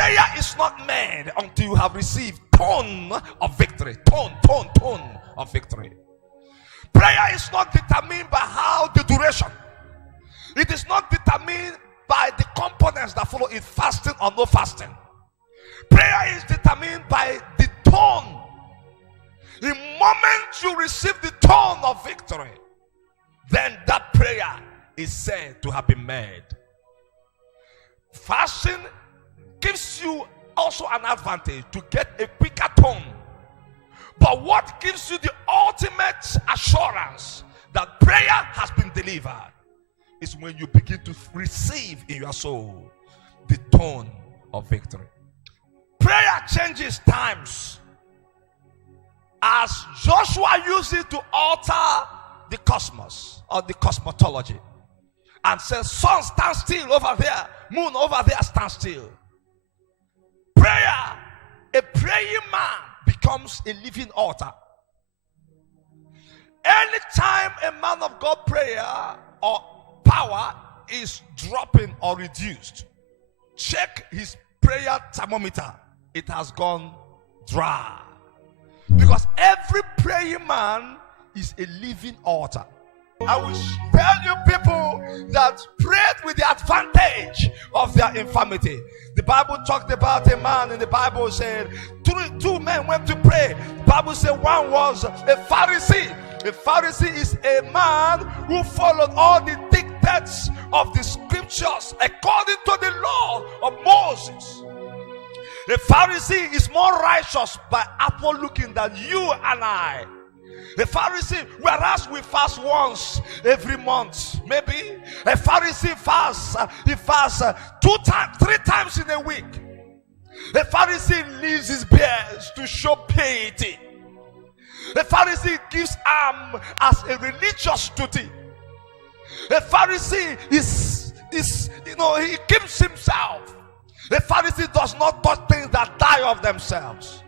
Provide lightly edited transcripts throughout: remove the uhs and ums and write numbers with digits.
prayer is not made until you have received tone of victory. Tone of victory. Prayer is not determined by how the duration. It is not determined by the components that follow it, fasting or no fasting. Prayer is determined by the tone. The moment you receive the tone of victory, then that prayer is said to have been made. Fasting gives you also an advantage to get a quicker tone. But what gives you the ultimate assurance that prayer has been delivered is when you begin to receive in your soul the tone of victory. Prayer changes times. As Joshua used it to alter the cosmos or the cosmology and says, sun stand still over there, moon over there stand still. Prayer, a praying man becomes a living altar. Anytime a man of God prayer or power is dropping or reduced, check his prayer thermometer. It has gone dry. Because every praying man is a living altar. I will tell you people that prayed with the advantage of their infirmity. The Bible talked about a man, and the Bible said two men went to pray. The Bible said one was a Pharisee. A Pharisee is a man who followed all the dictates of the scriptures according to the law of Moses. The Pharisee is more righteous by outward looking than you and I. The Pharisee, whereas we fast once every month, maybe a Pharisee fasts, he fasts 3 times in a week. The Pharisee leaves his beards to show piety. The Pharisee gives alms as a religious duty. The Pharisee is he keeps himself. The Pharisee does not touch things that die of themselves.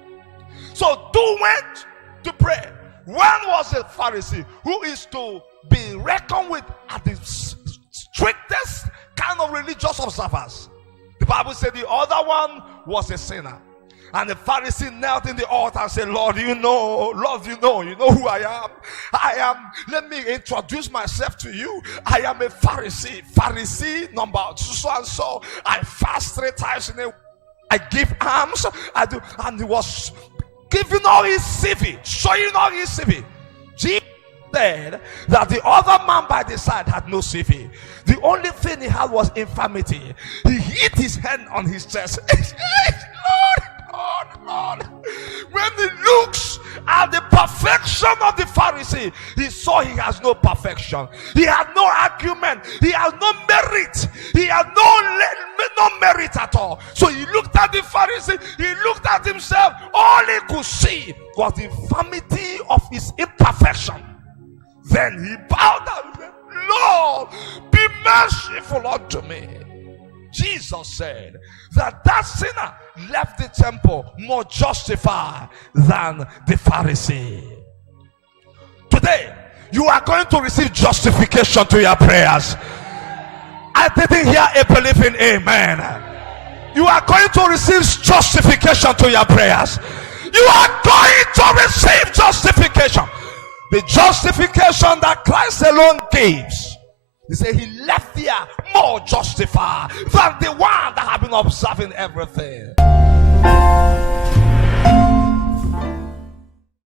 So two went to pray. One was a Pharisee who is to be reckoned with at the strictest kind of religious observers. The Bible said the other one was a sinner. And the Pharisee knelt in the altar and said, Lord, you know who I am. Let me introduce myself to you. I am a Pharisee. Pharisee number so and so. I fast 3 times in a week. I give alms. I do. And he was giving all his CV, showing all his CV. Jesus said that the other man by the side had no CV. The only thing he had was infirmity. He hit his hand on his chest. Lord. When he looks at the perfection of the Pharisee, he saw he has no perfection. He had no argument. He has no merit. He had no merit at all. So he looked at the Pharisee. He looked at himself. All he could see was the infirmity of his imperfection. Then he bowed down and said, Lord, be merciful unto me. Jesus said that sinner left the temple more justified than the Pharisee. Today, you are going to receive justification to your prayers. I didn't hear a believing amen. You are going to receive justification to your prayers. You are going to receive justification. The justification that Christ alone gives. He said he left here more justified than the one that had been observing everything.